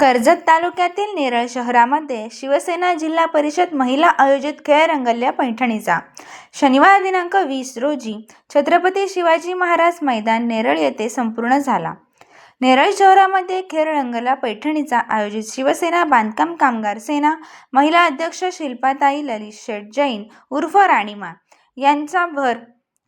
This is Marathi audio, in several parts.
कर्जत तालुक्यातील नेरळ शहरामध्ये शिवसेना जिल्हा परिषद महिला आयोजित खेळ रंगल्या पैठणीचा. शनिवार दिनांक वीस रोजी छत्रपती शिवाजी महाराज मैदान नेरळ येथे संपूर्ण झाला. नेरळ शहरामध्ये खेळ रंगला पैठणीचा आयोजित शिवसेना बांधकाम कामगार सेना महिला अध्यक्ष शिल्पाताई ललित शेठ जैन उर्फ राणीमा यांचा भर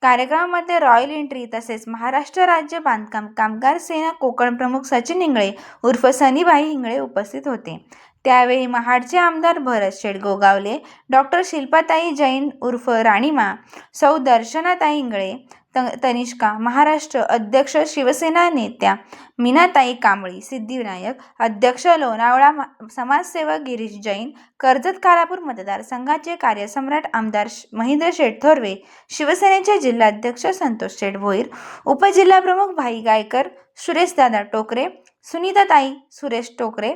कार्यक्रमामध्ये रॉयल एंट्री तसेच महाराष्ट्र राज्य बांधकाम कामगार सेना कोकण प्रमुख सचिन इंगळे उर्फ सनीबाई इंगळे उपस्थित होते. त्यावेळी महाडचे आमदार भरत शेडगोगावले डॉक्टर शिल्पाताई जैन उर्फ राणीमा सौ दर्शनाताई इंगळे त तनिष्का महाराष्ट्र अध्यक्ष शिवसेना नेत्या मीनाताई कांबळी सिद्धिविनायक अध्यक्ष लोणावळा समाजसेवक गिरीश जैन कर्जत कालापूर मतदारसंघाचे कार्यसम्राट आमदार श- महेंद्र शेठ थोरवे शिवसेनेचे जिल्हाध्यक्ष संतोष शेठ भोईर उपजिल्हाप्रमुख भाई गायकर सुरेशदादा टोकरे सुनीताताई सुरेश टोकरे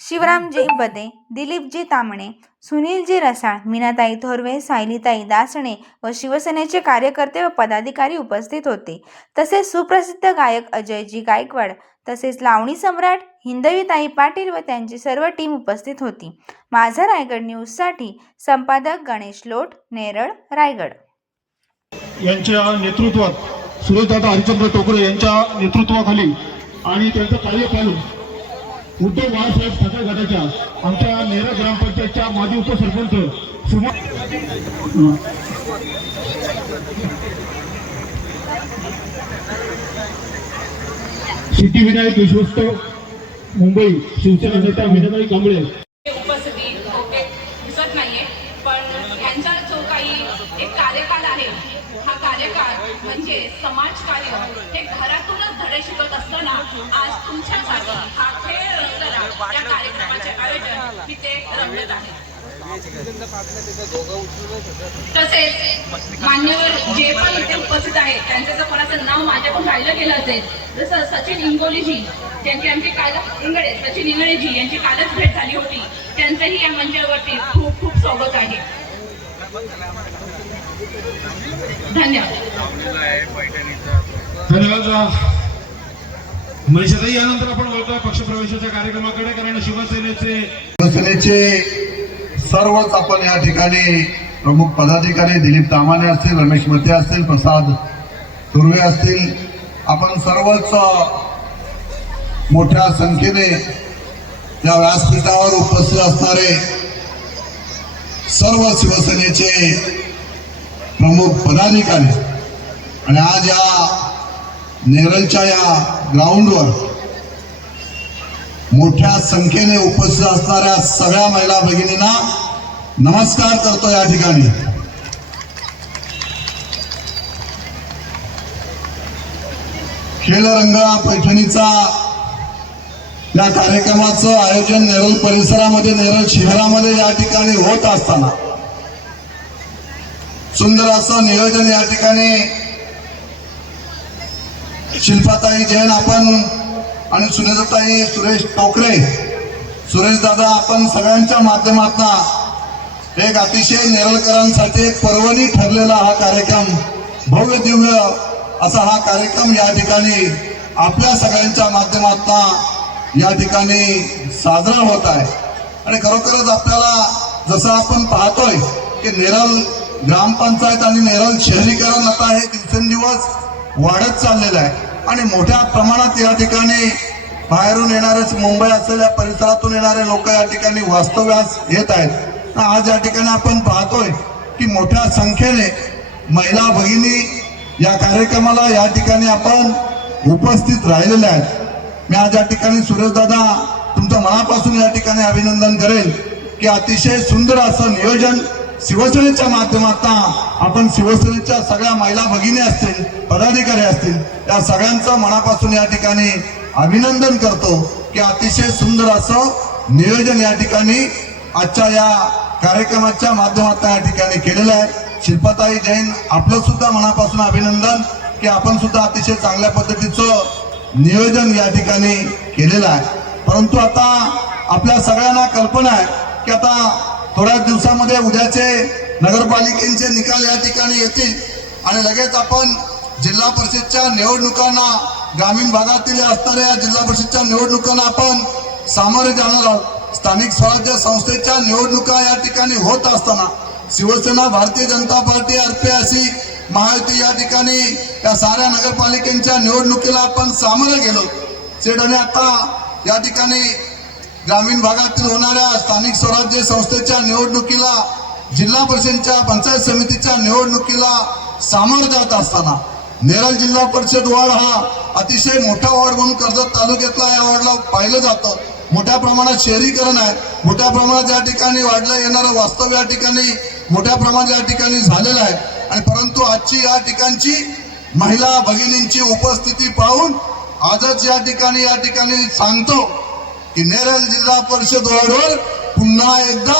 शिवरामजी बदे दिलीपजी तामणे सुनीलजी रसाळ मीनाताई थोरवे सायलीताई दासणे व शिवसेनेचे कार्यकर्ते व पदाधिकारी उपस्थित होते. तसेच सुप्रसिद्ध गायक अजयजी गायकवाड तसेच लावणी सम्राट हिंदवीताई पाटील व त्यांची सर्व टीम उपस्थित होती. माझा रायगड न्यूजसाठी संपादक गणेश लोट नेरळ रायगड. यांच्या नेतृत्वात सुरेशदादा हरिचंद्र टोकरे यांच्या नेतृत्वाखाली आणि त्यांचं कार्य पाहून उद्धव बाळासाहेब ठाकरे गटाच्या आमच्या नेरळ ग्रामपंचायतच्या माजी उपसरपंच सुमा सिद्धिविनायक विश्वस्त मुंबई शिवसेना नेता मीनाबाई कांबळे. उपस्थिती दिसत नाहीये. पण यांचा जो काही एक कार्यकाल आहे हा कार्यकाळ म्हणजे समाजकार्य हे घरातूनच धडे शिकत असताना आज तुमच्यासाठी हा खेळ रंगला. या कार्यक्रमाचे आयोजन तिथे रंगत आहे. तसेच मान्यवर जे पण इथे उपस्थित आहेत त्यांचं जर कोणाचं नाव माझ्याकडून राहिलं गेलं असेल जसं सचिन इंगोलीजी ज्यांची आमची काल इंगळे सचिन इंगळेजी यांची कालच भेट झाली होती. त्यांचंही या मंचावरती खूप खूप स्वागत आहे. धन्यवाद. धन्यवाद मनीषाताई यानंतर आपण वळतोय पक्षप्रवेशाच्या कार्यक्रमाकडे कारण शिवसेनेचे शिवसेनेचे सर्वच आपण या ठिकाणी प्रमुख पदाधिकारी दिलीप तामाने असतील रमेश मते असतील प्रसाद तुर्वे असतील आपण सर्वच मोठ्या संख्येने या व्यासपीठावर उपस्थित असणारे सर्व शिवसेनेचे प्रमुख पदाधिकारी आणि आज या नेरलच्या या ग्राउंडवर मोठ्या संख्येने उपस्थित असणाऱ्या सगळ्या महिला भगिनींना नमस्कार करतो या ठिकाणी. खेलरंगा पैठणीचा या कार्यक्रमाचं आयोजन नेरळ परिसरामध्ये नेरळ शहरामध्ये या ठिकाणी होत असताना. सुंदर असं नियोजन या ठिकाणी शिल्पाताई जैन आपण आणि सुनेताई सुरेश टोकरे सुरेश दादा आपण सगळ्यांच्या माध्यमातून एक अतिशय नेरळकरांसाठी एक पर्वणी ठरलेला हा कार्यक्रम भव्य दिव्य असा हा कार्यक्रम या ठिकाणी आपल्या सगळ्यांच्या माध्यमातून या ठिकाणी साजरा होत आहे. आणि खरोखरच आपल्याला जसं आपण पाहतोय की नेरल ग्रामपंचायत आणि नेरल शहरीकरण आता हे दिवसेंदिवस वाढत चाललेलं आहे. आणि मोठ्या प्रमाणात या ठिकाणी बाहेरून येणारे मुंबई असलेल्या परिसरातून येणारे लोक या ठिकाणी वास्तव्यास येत आहेत. आज या ठिकाणी आपण पाहतोय की मोठ्या संख्येने महिला भगिनी या कार्यक्रमाला या ठिकाणी आपण उपस्थित राहिलेल्या आहेत. मी आज या ठिकाणी सुरेशदादा तुमचं मनापासून या ठिकाणी अभिनंदन करेल की अतिशय सुंदर असं नियोजन शिवसेनेच्या माध्यमातून आपण शिवसेनेच्या सगळ्या महिला भगिनी असतील पदाधिकारी असतील या सगळ्यांचं मनापासून या ठिकाणी अभिनंदन करतो की अतिशय सुंदर असं नियोजन या ठिकाणी आजच्या या कार्यक्रमाच्या माध्यमातून या ठिकाणी केलेलं आहे. शिल्पाताई जैन आपलं सुद्धा मनापासून अभिनंदन की आपण सुद्धा अतिशय चांगल्या पद्धतीचं नियोजन या ठिकाणी केलेलं आहे. परंतु आता आपल्या सगळ्यांना कल्पना आहे की आता थोड्याच दिवसामध्ये उद्याचे नगरपालिकेचे निकाल या ठिकाणी येतील. आणि लगेच आपण जिल्हा परिषदच्या निवडणुकांना ग्रामीण भागातील असणाऱ्या जिल्हा परिषदच्या निवडणुकांना आपण सामोरे जाणार आहोत. स्थानिक स्वराज्य संस्थेच्या निवडणुका या ठिकाणी होत असताना शिवसेना भारतीय जनता पार्टी आरपी अशी महायुती या ठिकाणी या साऱ्या नगरपालिकेच्या निवडणुकीला आपण सामोरे गेलो. सेडाने आता या ठिकाणी ग्रामीण भागातील होणाऱ्या स्थानिक स्वराज्य संस्थेच्या निवडणुकीला जिल्हा परिषदच्या पंचायत समितीच्या निवडणुकीला सामोरं जात असताना नेरळ जिल्हा परिषद वॉर्ड हा अतिशय मोठा वॉर्ड म्हणून कर्जत तालुक्यातला या वॉर्डला पाहिलं जातं. मोठ्या प्रमाणात शहरीकरण आहे. मोठ्या प्रमाणात या ठिकाणी वाढलं येणारं वास्तव या ठिकाणी मोठ्या प्रमाणात या ठिकाणी झालेलं आहे. आणि परंतु आजची या ठिकाणची महिला भगिनींची उपस्थिती पाहून आजच या ठिकाणी या ठिकाणी सांगतो की नेरल जिल्हा परिषद वाढवर पुन्हा एकदा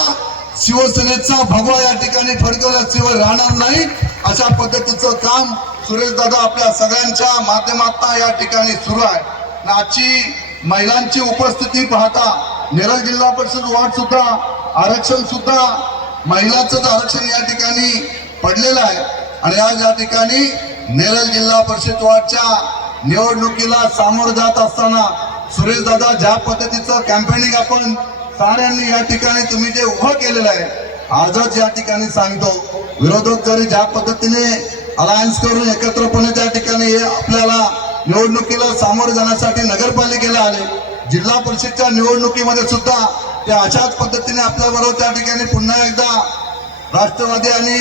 शिवसेनेचा भगवा या ठिकाणी फडकवल्याशिवाय राहणार नाही. अशा पद्धतीचं काम सुरेश दादा आपल्या सगळ्यांच्या माध्यमातून या ठिकाणी सुरू आहे. आजची महिलांची उपस्थिती पाहता नेरळ जिल्हा परिषद वार्ड सुद्धा आरक्षण सुद्धा महिलांचंच आरक्षण या ठिकाणी पडलेलं आहे. आणि आज या ठिकाणी नेरल जिल्हा परिषद वॉर्डच्या निवडणुकीला सामोरं जात असताना सुरेश दादा ज्या पद्धतीचं कॅम्पेनिंग आपण साऱ्यांनी या ठिकाणी तुम्ही जे उभं केलेलं आहे आजच या ठिकाणी सांगतो. विरोधक जरी ज्या पद्धतीने अलायन्स करून एकत्रपणे त्या ठिकाणी हे आपल्याला निवडणुकीला सामोरं जाण्यासाठी नगरपालिकेला आले जिल्हा परिषदच्या निवडणुकीमध्ये सुद्धा ते अशाच पद्धतीने आपल्याबरोबर त्या ठिकाणी पुन्हा एकदा राष्ट्रवादी आणि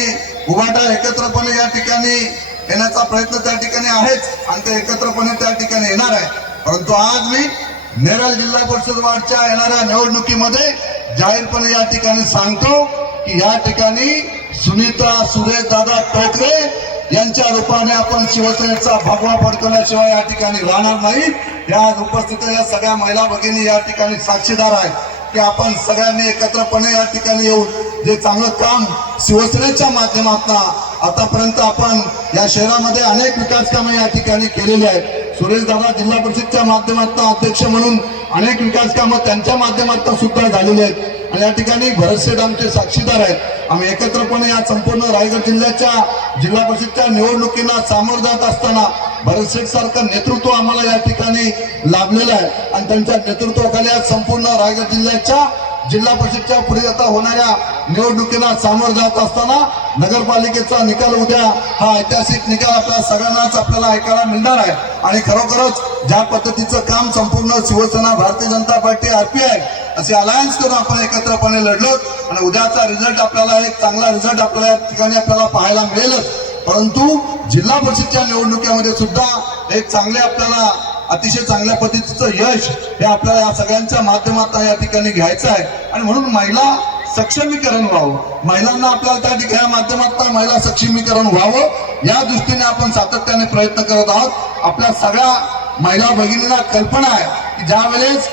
उभाटा एकत्रपणे या ठिकाणी येण्याचा प्रयत्न त्या ठिकाणी आहेच आणि ते एकत्रपणे त्या ठिकाणी येणार आहे. परंतु आज मी नेरळ जिल्हा परिषद वार्डच्या येणाऱ्या निवडणुकीमध्ये जाहीरपणे या ठिकाणी सांगतो की या ठिकाणी सुनीता सुरेश दादा टोकरे यांच्या रूपाने आपण शिवसेनेचा भगवा फडकवल्याशिवाय या ठिकाणी राहणार नाही. या उपस्थित या सगळ्या महिला भगिनी या ठिकाणी साक्षीदार आहेत की आपण सगळ्यांनी एकत्रपणे या ठिकाणी येऊन जे चांगलं काम शिवसेनेच्या माध्यमातून आतापर्यंत आपण या शहरामध्ये अनेक विकास कामे या ठिकाणी केलेली आहेत. सुरेश दादा जिल्हा परिषदच्या माध्यमातून अध्यक्ष म्हणून अनेक विकास कामं त्यांच्या माध्यमातून सुद्धा झालेली आहेत. आणि या ठिकाणी भरतशेठ आमचे साक्षीदार आहेत. आम्ही एकत्रपणे या संपूर्ण रायगड जिल्ह्याच्या जिल्हा परिषदच्या निवडणुकींना सामोरं जात असताना भरतशेठ सारखं नेतृत्व आम्हाला या ठिकाणी लाभलेलं आहे. आणि त्यांच्या नेतृत्वाखाली आज संपूर्ण रायगड जिल्ह्याच्या जिल्हा परिषदच्या पुढे आता होणाऱ्या निवडणुकीला सामोरं जात असताना नगरपालिकेचा निकाल उद्या हा ऐतिहासिक निकाल आपल्या सगळ्यांनाच आपल्याला ऐकायला मिळणार आहे. आणि खरोखरच ज्या पद्धतीचं काम संपूर्ण शिवसेना भारतीय जनता पार्टी आरपीआय असे अलायन्स करून आपण एकत्रपणे लढलो आणि उद्याचा रिझल्ट आपल्याला एक चांगला रिझल्ट आपल्याला या ठिकाणी आपल्याला पाहायला मिळेलच. परंतु जिल्हा परिषदच्या निवडणुकीमध्ये सुद्धा एक चांगले आपल्याला अतिशय चांगल्या पद्धतीचं यश हे आपल्याला या सगळ्यांच्या माध्यमातून या ठिकाणी घ्यायचं आहे. आणि म्हणून महिला सक्षमीकरण व्हावं. महिलांना आपल्याला त्या ठिकाणी या माध्यमातून महिला सक्षमीकरण व्हावं. या दृष्टीने आपण सातत्याने प्रयत्न करत आहोत. आपल्या सगळ्या महिला भगिनींना कल्पना आहे की ज्यावेळेस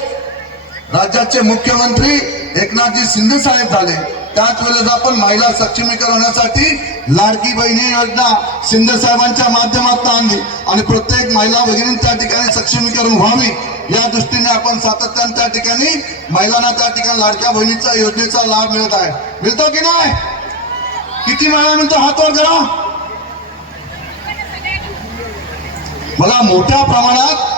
राज्याचे मुख्यमंत्री एकनाथजी शिंदे साहेब झाले त्याच वेळेस आपण महिला सक्षमीकरण होण्यासाठी लाडकी बहिणी योजना शिंदे साहेबांच्या माध्यमातून आणली. आणि प्रत्येक महिला बहिणी त्या ठिकाणी सक्षमीकरण व्हावी या दृष्टीने आपण सातत्याने त्या ठिकाणी महिलांना त्या ठिकाणी लाडक्या बहिणीचा योजनेचा लाभ मिळत आहे. मिळतो की नाही? किती महिला मिळतो? करा मला मोठ्या प्रमाणात